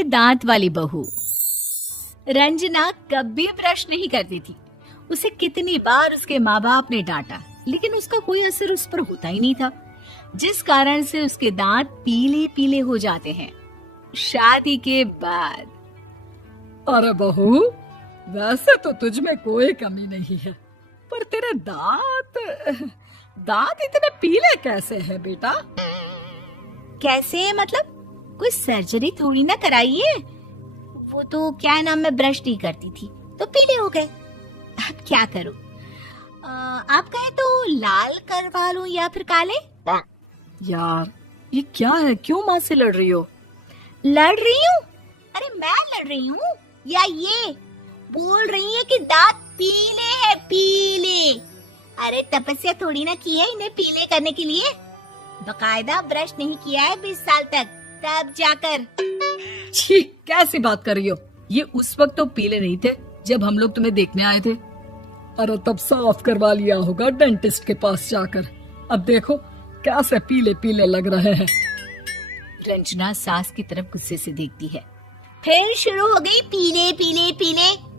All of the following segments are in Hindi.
पीले दांत वाली बहू। रंजना कभी ब्रश नहीं करती थी। उसे कितनी बार उसके माँ बाप ने डांटा, लेकिन उसका कोई असर उस पर होता ही नहीं था, जिस कारण से उसके दांत पीले पीले हो जाते हैं। शादी के बाद। अरे बहू, वैसे तो तुझ में कोई कमी नहीं है, पर तेरे दांत इतने पीले कैसे हैं बेटा? कैसे मतलब? कोई सर्जरी थोड़ी ना कराइए। वो तो क्या नाम, मैं ब्रश नहीं करती थी तो पीले हो गए। अब क्या करूं? आप कहें तो लाल करवा लूं या फिर काले? यार ये क्या है, क्यों माँ से लड़ रही हो? लड़ रही हूँ? अरे मैं लड़ रही हूँ या ये बोल रही है कि दांत पीले हैं, पीले। अरे तपस्या थोड़ी ना की है इन्हें पीले करने के लिए। बकायदा ब्रश नहीं किया है 20 साल तक, तब जाकर। छी, कैसी बात कर रही हो? ये उस वक्त तो पीले नहीं थे जब हम लोग तुम्हें देखने आए थे। अरे तब साफ करवा लिया होगा डेंटिस्ट के पास जाकर। अब देखो कैसे पीले पीले लग रहे हैं। रंजना सास की तरफ गुस्से से देखती है। फिर शुरू हो गई पीले पीले पीले।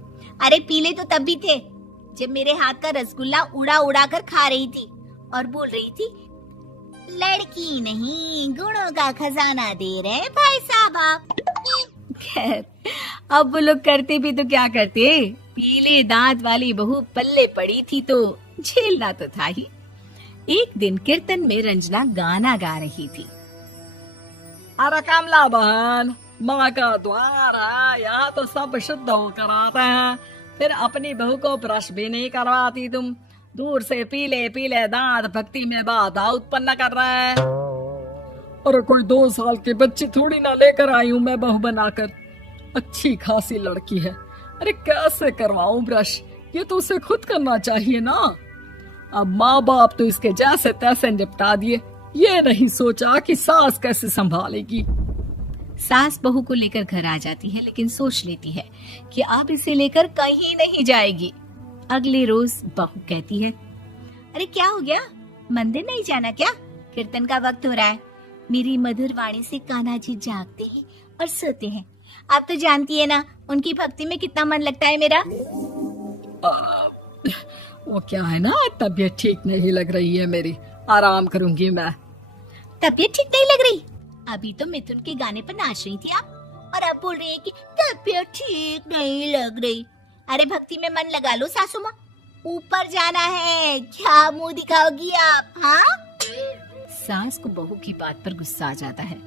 अरे पीले तो तब भी थे जब मेरे हाथ का रसगुल्ला उड़ा उड़ा कर खा रही थी और बोल रही थी, लड़की नहीं गुणों का खजाना दे रहे भाई साहब आप। खैर, अब वो लोग करते भी तो क्या करते, पीले दांत वाली बहू पल्ले पड़ी थी तो झेलना तो था ही। एक दिन कीर्तन में रंजना गाना गा रही थी। अरे कमला बहन, माँ का द्वार है, यहाँ तो सब शुद्ध होकर आते हैं, फिर अपनी बहू को ब्रश भी नहीं करवाती तुम। दूर से पीले पीले दांत भक्ति में बाधा उत्पन्न कर रहे हैं। अरे कोई 2 साल के बच्चे थोड़ी ना लेकर आई हूँ मैं बहू बनाकर। अच्छी खासी लड़की है, अरे कैसे करवाऊं ब्रश? ये तो उसे खुद करना चाहिए ना। अब माँ बाप तो इसके जैसे तैसे निपटा दिए, ये नहीं सोचा कि सास कैसे संभालेगी। सास बहू को लेकर घर आ जाती है, लेकिन सोच लेती है कि अब इसे लेकर कहीं नहीं जाएगी। अगले रोज बहू कहती है, अरे क्या हो गया, मंदिर नहीं जाना क्या? कीर्तन का वक्त हो रहा है। मेरी मधुर वाणी से कान्हा जी जागते हैं और सोते हैं। आप तो जानती है ना उनकी भक्ति में कितना मन लगता है मेरा। वो क्या है ना, तबीयत ठीक नहीं लग रही है मेरी, आराम करूंगी मैं। तबीयत ठीक नहीं लग रही? अभी तो मिथुन के गाने पर नाच रही थी आप, और अब बोल रही है कि तबीयत ठीक नहीं लग रही। अरे भक्ति में मन लगा लो सासू माँ, ऊपर जाना है, क्या मुंह दिखाओगी आप? हाँ? सास को बहू की बात पर गुस्सा आ जाता है।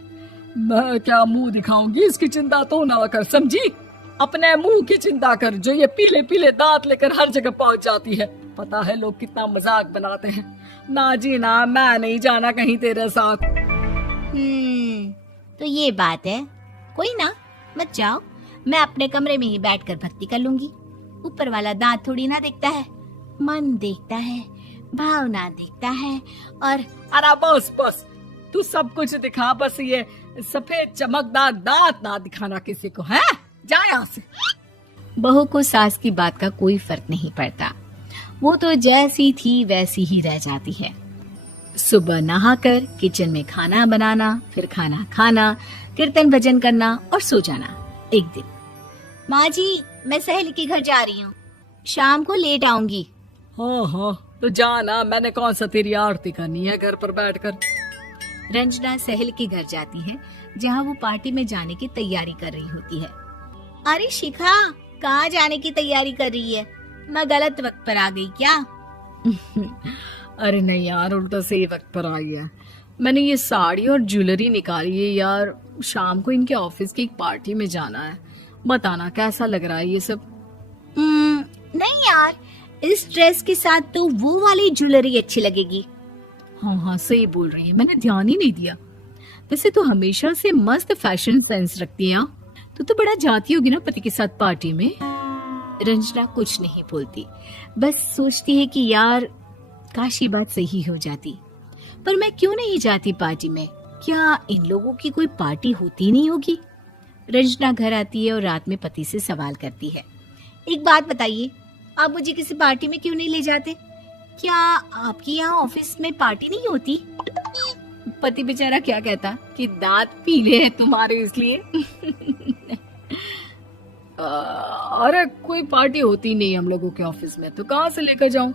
मैं क्या मुंह दिखाऊंगी, इसकी चिंता तो ना कर, समझी? अपने मुंह की चिंता कर, जो ये पीले पीले दांत लेकर हर जगह पहुंच जाती है। पता है लोग कितना मजाक बनाते हैं। ना जी ना, मैं नहीं जाना कहीं तेरे साथ। तो ये बात है। कोई ना, मत जाओ, मैं अपने कमरे में ही बैठकर भक्ति कर लूंगी। ऊपर वाला दांत थोड़ी ना देखता है, मन देखता है, भावना देखता है। और अरे बस बस, तू सब कुछ दिखा, बस ये सफेद चमकदार दांत ना दिखाना किसी को, है? जा यहाँ से। बहू को सास की बात का कोई फर्क नहीं पड़ता, वो तो जैसी थी वैसी ही रह जाती है। सुबह नहाकर किचन में खाना बनाना, फिर खाना खाना, कीर्तन भजन करना और सो जाना। एक दिन, माँ जी मैं सहेली के घर जा रही हूँ, शाम को लेट आऊंगी। हाँ हाँ, तो जाना, मैंने कौन सा तेरी आरती करनी है घर पर बैठकर। रंजना सहेली के घर जाती है, जहाँ वो पार्टी में जाने की तैयारी कर रही होती है। अरे शिखा, कहाँ जाने की तैयारी कर रही है? मैं गलत वक्त पर आ गई क्या? अरे नहीं यार, उल्टा सही वक्त पर आ गया। मैंने ये साड़ी और ज्वेलरी निकाली है यार, शाम को इनके ऑफिस की एक पार्टी में जाना है। बताना कैसा लग रहा है ये सब? नहीं यार, इस ड्रेस के साथ तो वो वाली ज्वेलरी अच्छी लगेगी। हाँ हाँ सही बोल रही है, मैंने ध्यान ही नहीं दिया। वैसे तो हमेशा से मस्त फैशन सेंस रखती है। तो बड़ा जाती होगी ना पति के साथ पार्टी में। रंजना कुछ नहीं बोलती, बस सोचती है कि यार काश ये बात सही हो जाती। पर मैं क्यों नहीं जाती पार्टी में? क्या इन लोगों की कोई पार्टी होती नहीं होगी? रंजना घर आती है और रात में पति से सवाल करती है, एक बात बताइए, आप मुझे किसी पार्टी में क्यों नहीं ले जाते? क्या आपके यहाँ ऑफिस में पार्टी नहीं होती? पति बेचारा क्या कहता कि दांत पीले हैं तुम्हारे इसलिए। अरे कोई पार्टी होती नहीं हम लोगों के ऑफिस में, तो कहाँ से लेकर जाऊं?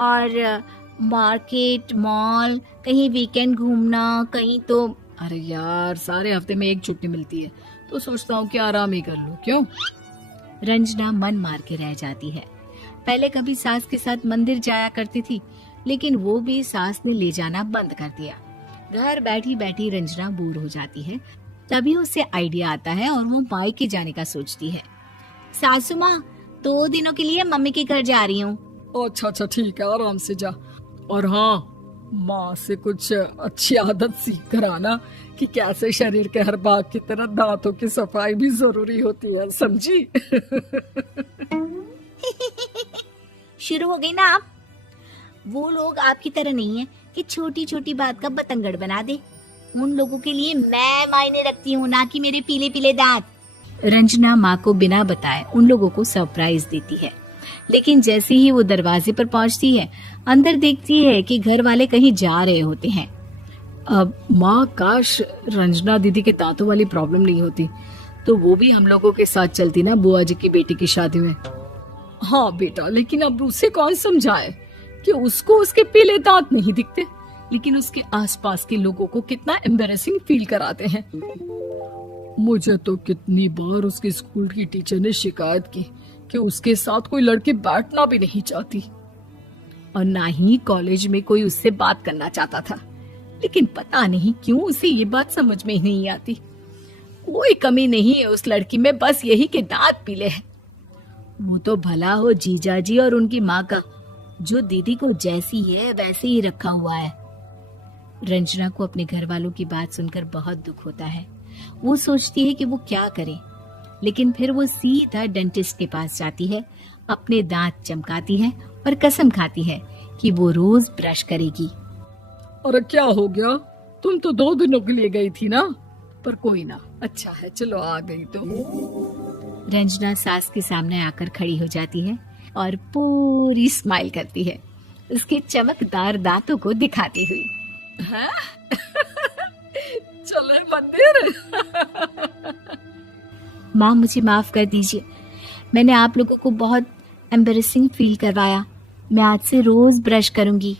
और मार्केट, मॉल, कहीं वीकेंड घूमना, कहीं तो। अरे यार, सारे हफ्ते में एक छुट्टी मिलती है, तो सोचता हूँ कि आराम ही कर लूं। क्यों? रंजना मन मार के रह जाती है। पहले कभी सास के साथ मंदिर जाया करती थी, लेकिन वो भी सास ने ले जाना बंद कर दिया। घर बैठी बैठी रंजना बोर हो जाती है। तभी उसे आइडिया आता है और वो मायके जाने का सोचती है। सासू माँ, 2 दिनों के लिए मम्मी के घर जा रही हूँ। अच्छा ठीक है, आराम से जा। और हाँ, माँ से कुछ अच्छी आदत सीख कर आना कि कैसे शरीर के हर भाग की तरह दांतों की सफाई भी जरूरी होती है, समझी? शुरू हो गई ना आप। वो लोग आपकी तरह नहीं है कि छोटी छोटी बात का बतंगड़ बना दे। उन लोगों के लिए मैं मायने रखती हूँ, ना कि मेरे पीले पीले दांत। रंजना माँ को बिना बताए उन लोगों को सरप्राइज देती है, लेकिन जैसे ही वो दरवाजे पर पहुंचती है, अंदर देखती है कि घर वाले कहीं जा रहे होते हैं। अब माँ, काश रंजना दीदी के दांतों वाली प्रॉब्लम नहीं होती, तो वो भी हम लोगों के साथ चलती ना बुआ जी की बेटी की शादी में। हाँ बेटा, लेकिन अब उसे कौन समझाए कि उसको उसके पीले दांत नहीं दिखते, लेकिन उसके आसपास के लोगों को कितना एम्बैरेसिंग फील कराते हैं। मुझे तो कितनी बार उसके स्कूल की टीचर ने शिकायत की कि उसके साथ कोई लड़की बैठना भी नहीं चाहती, और ना ही कॉलेज में कोई उससे बात करना चाहता था। लेकिन पता नहीं क्यों उसे ये बात समझ में ही नहीं आती। कोई कमी नहीं है उस लड़की में, बस यही कि दांत पीले हैं। वो तो भला हो जीजा जी और उनकी माँ का, जो दीदी को जैसी है वैसे ही रखा हुआ है। रंजना को अपने घर वालों की बात सुनकर बहुत दुख होता है। वो सोचती है कि वो क्या करे, लेकिन फिर वो सीधा डेंटिस्ट के पास जाती है, अपने दांत चमकाती है और कसम खाती है कि वो रोज ब्रश करेगी। अरे क्या हो गया? तुम तो 2 दिनों के लिए गई थी ना। पर कोई ना, अच्छा है, चलो आ गई तो। रंजना सास के सामने आकर खड़ी हो जाती है और पूरी स्माइल करती है, उसके चमकदार दांतों को दिखाती हुई। चले मंदिर। माँ, मुझे माफ कर दीजिए, मैंने आप लोगों को बहुत एम्बैरेसिंग फील करवाया। मैं आज से रोज ब्रश करूंगी।